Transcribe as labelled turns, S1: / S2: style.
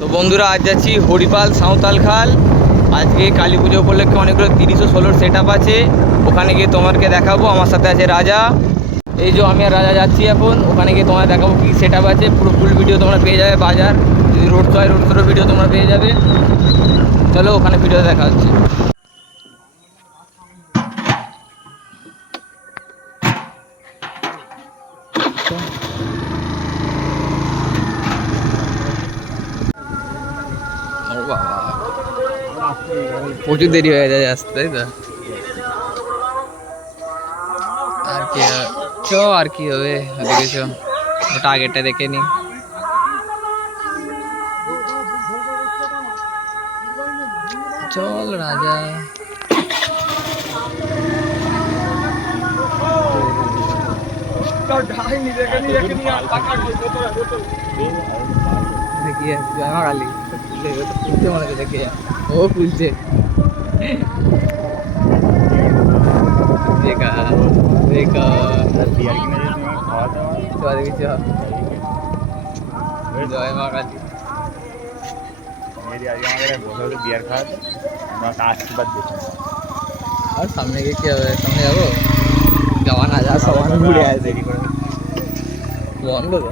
S1: তো বন্ধুরা, আজ যাচ্ছি হরিপাল সাঁওতাল খাল। আজকে কালী পুজো উপলক্ষে অনেকগুলো তিরিশো ষোলোর সেট আছে। ওখানে গিয়ে তোমাকে দেখাবো। আমার সাথে আছে রাজা। এই যে আমি আর রাজা যাচ্ছি এখন। ওখানে গিয়ে তোমার দেখাবো কী সেট আছে। পুরো ফুল ভিডিও তোমরা পেয়ে যাবে বাজার। যদি রোড শো হয় রোড শোর ভিডিও তোমরা পেয়ে যাবে। চলো ওখানে ভিডিও দেখা হচ্ছে। ও বাবা। প্রচুর দেরি হয়ে যায় আসতে তাই তো? আর কি চ আর কি হবে ওদিকে চ ওটা আগেরটা দেখে নি। চল রাজা। দেখি জামা কালি খুলছে মনে হচ্ছে দেখে ও খুলছে দেখা দেখা চল দেখি চ জয় মা কালী
S2: বিয়ার খাওয়াতে আমাকে আশীর্বাদ দিচ্ছে
S1: আর সামনে গিয়ে কি হবে সামনে যাব যাওয়া না যা সমান ঘুরে আসে
S2: দেরি করে
S1: বন্ধ তো